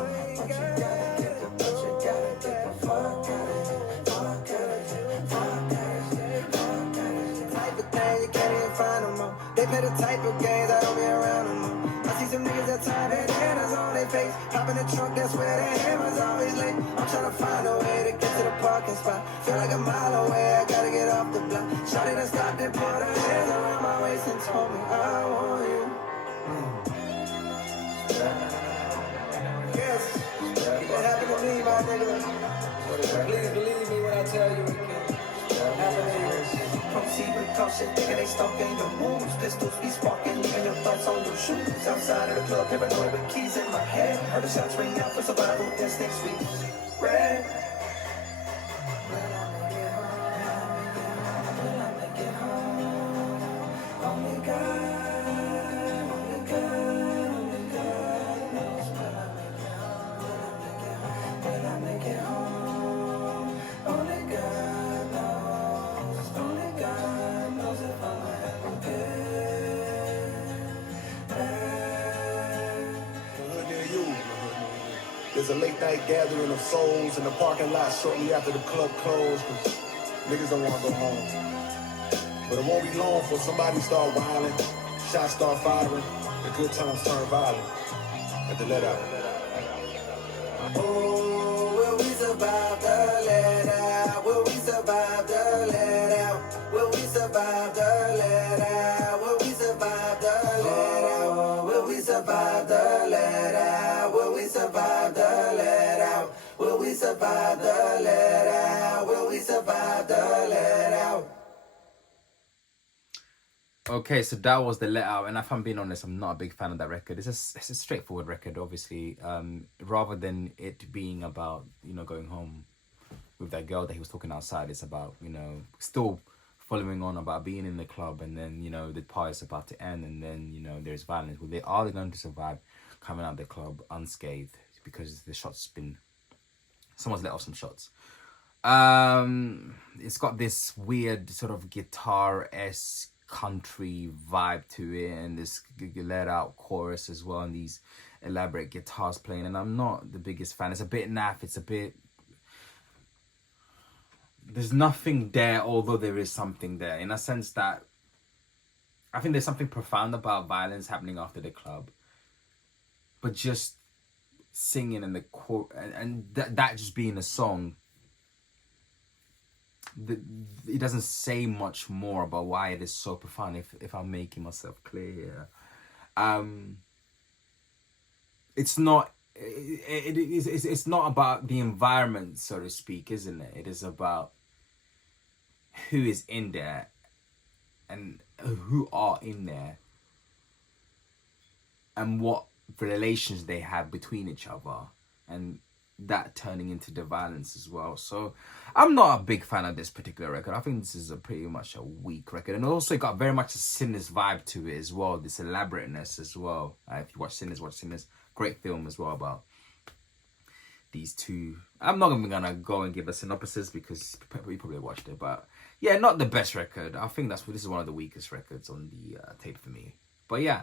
but you gotta get the fuck out of here, fuck out of here, fuck out of here. Type of thing you can't even find no more. They play the type of games I don't be around no more. I see some niggas that time had hammers on their face. Hop in the trunk, that's where the hammer's always late. I'm trying to find a way to get to the parking spot. Feel like a mile away, I gotta get off the block. Shawty done stopped and put her hands around my waist and told me I want you. Yes, it can happen to me, my nigga. Please believe me when I tell you it can happen to you. Proceed with caution, thinking they stalking your moves. Pistols be sparking, leaving your thoughts on your shoes. Outside of the club, paranoid with keys in my hand. Heard the shots ring out for survival, instinct sweet. Red. Will I make it home? Only God knows. Will I make it home? Only God knows. Only God knows if I'm ever There's a late night gathering of souls in the parking lot shortly after the club closed, cause niggas don't wanna go home. But it won't be long before somebody start wilding, shots start firing, the good times turn violent at the let out. Oh, will we survive the let out? Will we survive the let out? Will we survive the let out? Will we survive the let out? Will we survive the let out? Will we survive the let out? Will we survive the let out? Will we survive the let out? Okay, so that was the Let Out, and if I'm being honest, I'm not a big fan of that record. It's a straightforward record, obviously. Rather than it being about going home with that girl that he was talking outside, it's about still following on about being in the club, and then the party's about to end, and then there's violence. Well, are they going to survive coming out of the club unscathed because the someone's let off some shots. It's got this weird sort of guitar-esque country vibe to it, and this let out chorus as well, and these elaborate guitars playing, and I'm not the biggest fan. It's a bit naff, there's nothing there, although there is something there, in a sense that I think there's something profound about violence happening after the club, but just singing in the and that just being a song, it doesn't say much more about why it is so profound, if I'm making myself clear here. It's not it's not about the environment, so to speak, isn't it? It is about who is in there and who are in there and what relations they have between each other, and that turning into the violence as well. So I'm not a big fan of this particular record. I think this is pretty much a weak record, and also got very much a Sinners vibe to it as well, this elaborateness as well. If you watch Sinners, great film as well about these two. I'm not even gonna go and give a synopsis because you probably watched it, but yeah, not the best record. I think this is one of the weakest records on the tape for me. But yeah,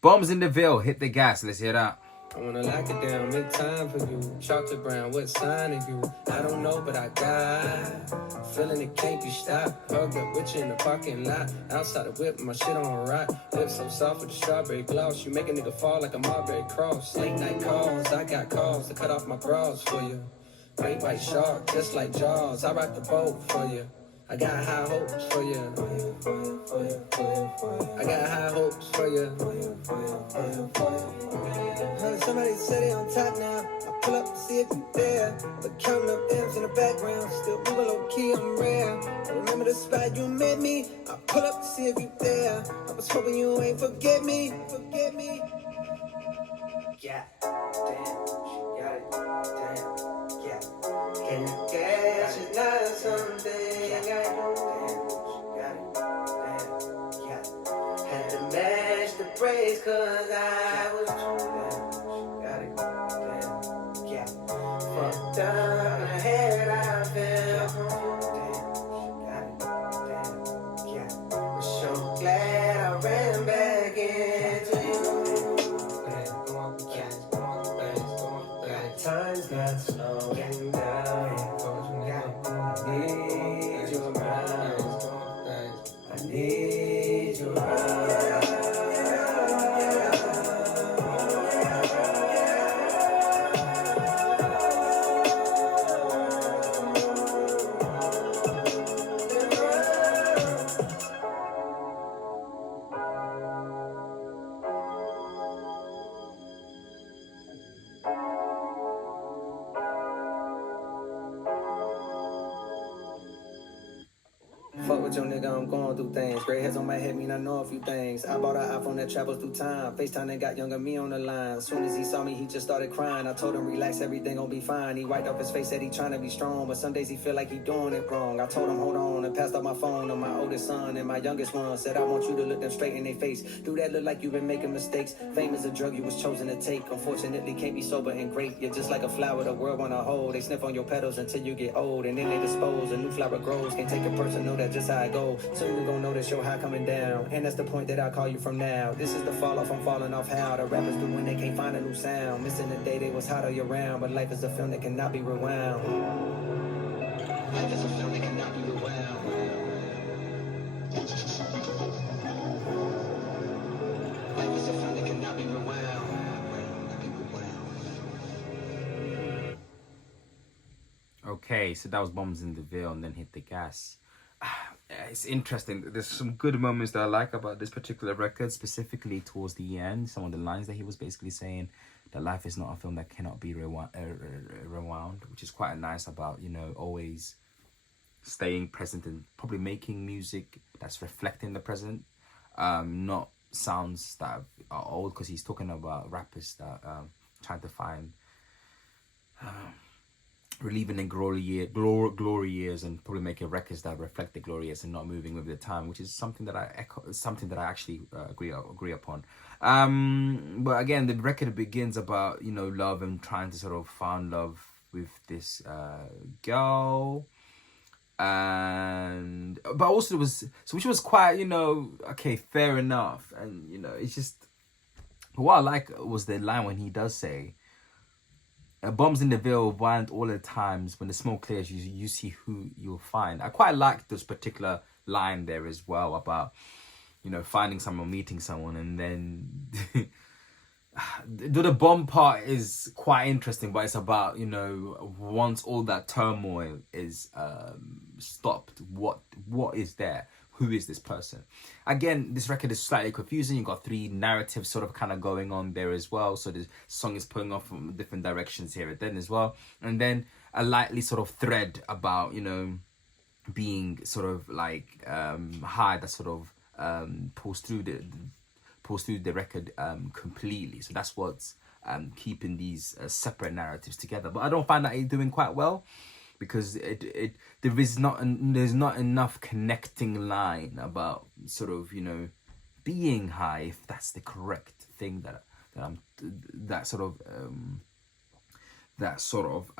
Bombs in the Ville, Hit the Gas. Let's hear that. I wanna lock it down, make time for you. Chocolate brown, what sign are you? I don't know, but I got feeling it can't be stopped. Hugged up with you in the parking lot. Outside the whip, my shit on rock. Whip so soft with the strawberry gloss. You make a nigga fall like a Marbury cross. Late night calls, I got calls to cut off my bras for you. Great white shark, just like Jaws. I rock the boat for you. I got high hopes for you. I got high hopes for you. Somebody said they on top now. I pull up to see if you there. But counting up M's in the background. Still moving low key, I'm rare. I remember the spot you met me. I pull up to see if you there. I was hoping you ain't forget me. Forget me. Yeah, damn, she got it, damn, yeah. Can you catch it now someday? Yeah, damn, she got it, damn, yeah. Had to match the praise cause I was too damn, she got it, damn, yeah. Fucked up in the head, I fell damn, she got it, damn, yeah. I'm so glad I ran back into you. Time's not slowing down. I need you around. I need you around. Fuck with your nigga, I'm going through things. Gray hairs on my head mean I know a few things. I bought an iPhone that travels through time. FaceTime and got younger me on the line. Soon as he saw me, he just started crying. I told him relax, everything gon' be fine. He wiped off his face, said he trying to be strong. But some days he feel like he doing it wrong. I told him hold on and passed out my phone on my oldest son and my youngest one. Said I want you to look them straight in their face. Do that look like you've been making mistakes. Fame is a drug you was chosen to take. Unfortunately can't be sober and great. You're just like a flower the world wanna hold. They sniff on your petals until you get old. And then they dispose, a new flower grows. Can't take it personal, that's just how it goes. Soon you gon' notice your high coming down. And that's the point that I call you from now. This is the fall off, I'm falling off how the rappers do when they can't find a new sound. Missing the day they was hot all year round. But life is a film that cannot be rewound. Life is a film that cannot be rewound. Life is a film that cannot be rewound. Okay, so that was Bombs in the Ville and then Hit the Gas. It's interesting. There's some good moments that I like about this particular record, specifically towards the end. Some of the lines that he was basically saying that life is not a film that cannot be rewound, which is quite nice about, you know, always staying present and probably making music that's reflecting the present, not sounds that are old, because he's talking about rappers that trying to find relieving the glory years and probably making records that reflect the glory years and not moving with the time, which is something that I actually agree upon. But again, the record begins about, you know, love and trying to sort of find love with this girl, and but also which was quite, you know, okay, fair enough, and you know, it's just what I like was the line when he does say, bombs in the Ville, violent all the times. When the smoke clears, you see who you'll find. I quite like this particular line there as well about, you know, finding someone, meeting someone, and then the bomb part is quite interesting, but it's about, you know, once all that turmoil is stopped, what is there? Who is this person? Again, this record is slightly confusing. You've got three narratives sort of kind of going on there as well. So the song is pulling off from different directions here and then as well. And then a lightly sort of thread about, you know, being sort of like high that sort of pulls through the record completely. So that's what's keeping these separate narratives together. But I don't find that it's doing quite well, because there's not enough connecting line about sort of, you know, being high, if that's the correct thing that sort of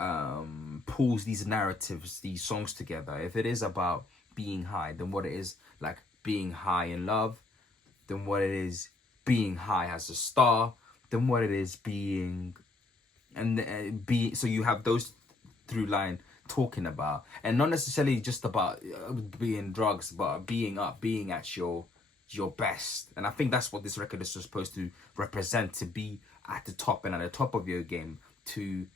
pulls these narratives, these songs together. If it is about being high, then what it is like being high in love, then what it is being high as a star, than what it is being, and so you have those through line talking about, and not necessarily just about being drugs, but being up, being at your best. And I think that's what this record is supposed to represent, to be at the top and at the top of your game, to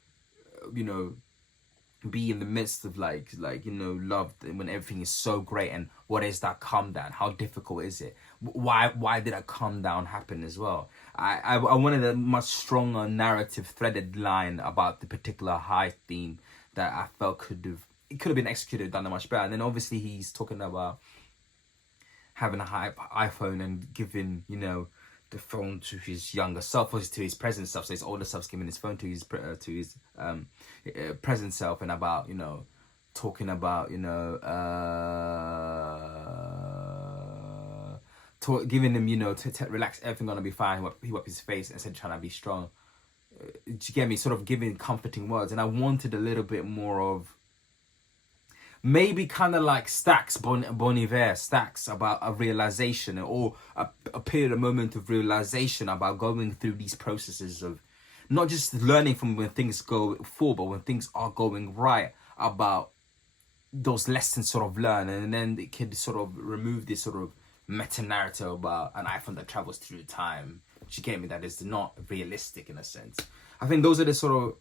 be in the midst of like love, when everything is so great. And what is that calm down? How difficult is it? Why did a calm down happen as well? I wanted a much stronger narrative threaded line about the particular high theme that I felt could have been executed, done much better. And then obviously he's talking about having a high iPhone and giving the phone to his younger self, or to his present self. So his older self's giving his phone to his present self, and about talking about giving him to relax, everything gonna be fine. He wiped his face and said trying to be strong. Do you get me? Sort of giving comforting words. And I wanted a little bit more of, maybe kind of like Stax, Bon Iver, Stax, about a realization, or a period, a moment of realization about going through these processes of not just learning from when things go forward, but when things are going right, about those lessons sort of learn. And then it could sort of remove this sort of meta-narrative about an iPhone that travels through time. She gave me that is not realistic in a sense. I think those are the sort of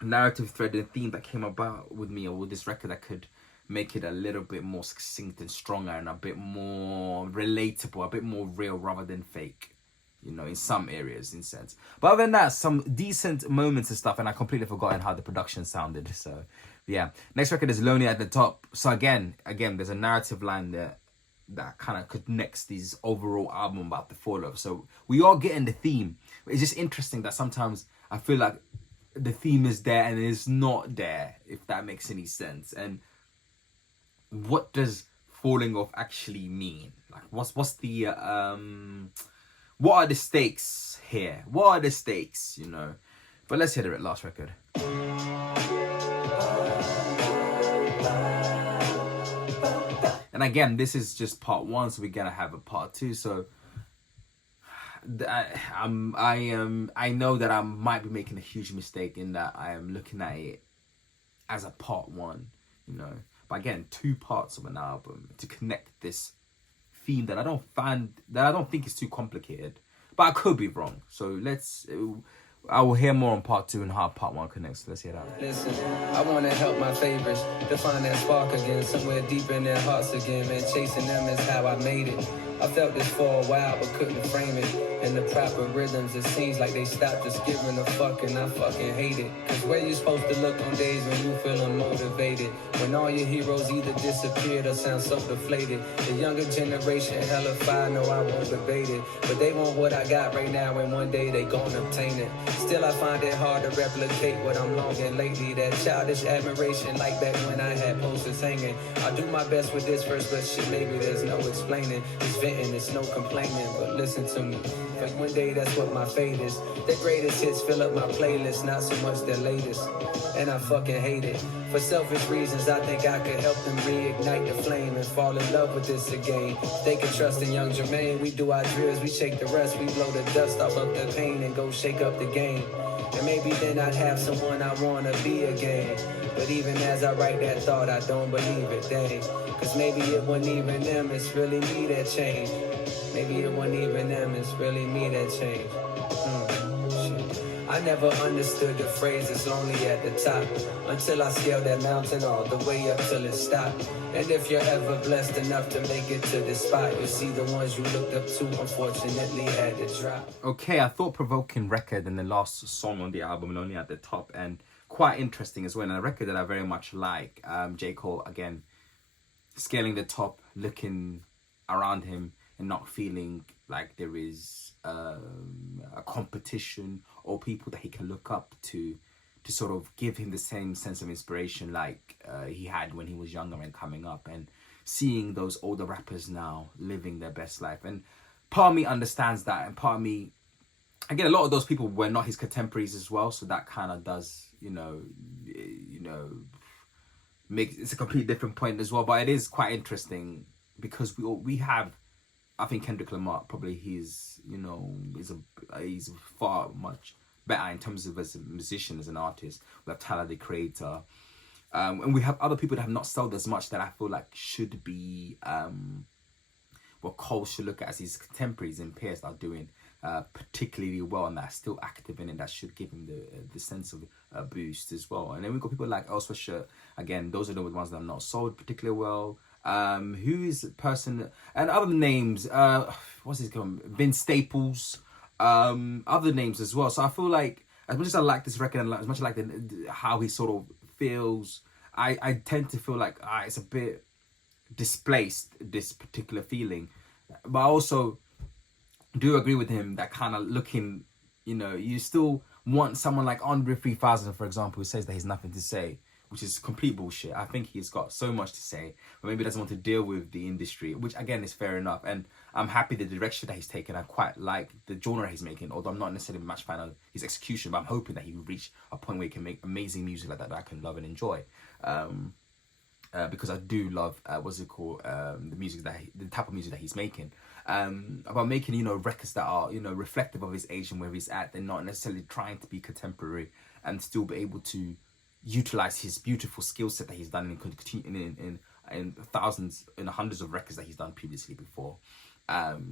narrative thread and theme that came about with me, or with this record, that could make it a little bit more succinct and stronger, and a bit more relatable, a bit more real rather than fake, in some areas, in sense. But other than that, some decent moments and stuff, and I completely forgotten how the production sounded. So yeah, next record is Lonely at the Top. So again, there's a narrative line there that kind of connects these overall album about the fallout. So we are getting the theme. It's just interesting that sometimes I feel like the theme is there and it's not there, if that makes any sense. And what does falling off actually mean? Like, what's the what are the stakes here? What are the stakes? But let's hear the last record. And again, this is just part one, so we're gonna have a part two. So I know that I might be making a huge mistake in that I am looking at it as a part one, But again, 2 parts of an album to connect this theme that I don't think is too complicated, but I could be wrong. So I will hear more on part 2 and how part 1 connects. So let's hear that. Listen, I want to help my favorites to find that spark again, somewhere deep in their hearts again, man. Chasing them is how I made it. I felt this for a while, but couldn't frame it. In the proper rhythms, it seems like they stopped just giving a fuck, and I fucking hate it. Cause where you supposed to look on days when you feeling motivated? When all your heroes either disappeared or sound so deflated. The younger generation hella fire, no I won't debate it. But they want what I got right now, and one day they gon' obtain it. Still I find it hard to replicate what I'm longing lately. That childish admiration like back when I had posters hanging. I do my best with this verse, but shit, maybe there's no explaining. It's venting, it's no complaining, but listen to me. Like one day that's what my fate is. The greatest hits fill up my playlist, not so much their latest. And I fucking hate it. For selfish reasons, I think I could help them reignite the flame and fall in love with this again. They can trust in young Jermaine. We do our drills, we shake the rest, we blow the dust off of the pain and go shake up the game. And maybe then I'd have someone I wanna be again. But even as I write that thought, I don't believe it, dang. Cause maybe it wasn't even them, it's really me that changed. Maybe it wasn't even them, it's really me that changed. Shit. I never understood the phrase it's lonely at the top, until I scaled that mountain all the way up till it stopped. And if you're ever blessed enough to make it to this spot, you'll see the ones you looked up to unfortunately had to drop. Okay, I thought provoking record and the last song on the album, Lonely at the Top, and quite interesting as well, and a record that I very much like. J.Cole, again, scaling the top, looking around him and not feeling like there is a competition or people that he can look up to sort of give him the same sense of inspiration like he had when he was younger and coming up, and seeing those older rappers now living their best life. And part of me understands that, and part of me, again, a lot of those people were not his contemporaries as well, so that kind of does, make it's a completely different point as well. But it is quite interesting because we have, I think Kendrick Lamar probably is he's far much better in terms of as a musician, as an artist. We have Tyler the Creator, and we have other people that have not sold as much that I feel like should be what Cole should look at as his contemporaries and peers that are doing particularly well and that are still active in it, that should give him the sense of boost as well. And then we've got people like Elsewhere. Again, those are the ones that are not sold particularly well. Who is the person, and other names, what's his name, Vince Staples, other names as well. So I feel like as much as I like this record and as much as I like how he sort of feels, I tend to feel like it's a bit displaced, this particular feeling. But I also do agree with him that kind of looking, you still want someone like Andre 3000, for example, who says that he's nothing to say, which is complete bullshit. I think he's got so much to say, but maybe doesn't want to deal with the industry, which again is fair enough. And I'm happy the direction that he's taken. I quite like the genre he's making, although I'm not necessarily a much fan of his execution, but I'm hoping that he will reach a point where he can make amazing music like that I can love and enjoy. Because I do love the music the type of music that he's making. About making records that are reflective of his age and where he's at. They're not necessarily trying to be contemporary and still be able to utilize his beautiful skill set that he's done in thousands and hundreds of records that he's done previously before.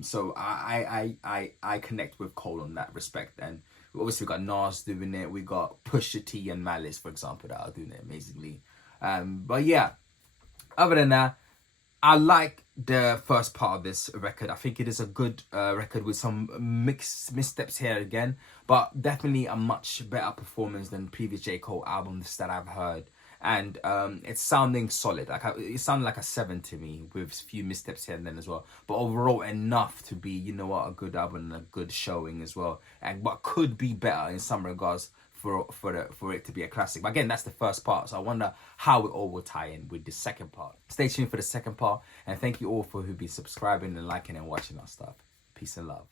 So I connect with Cole on that respect. And obviously we got Nas doing it. We got Pusha T and Malice, for example, that are doing it amazingly. But yeah, other than that, I like the first part of this record. I think it is a good record with some missteps here again, but definitely a much better performance than previous J. Cole albums that I've heard. And it's sounding solid. It sounded like a 7 to me, with a few missteps here and then as well. But overall, enough to be, a good album and a good showing as well. And what could be better in some regards for it to be a classic. But again, that's the first part, so I wonder how it all will tie in with the second part. Stay tuned for the second part, and thank you all for who've been subscribing and liking and watching our stuff. Peace and love.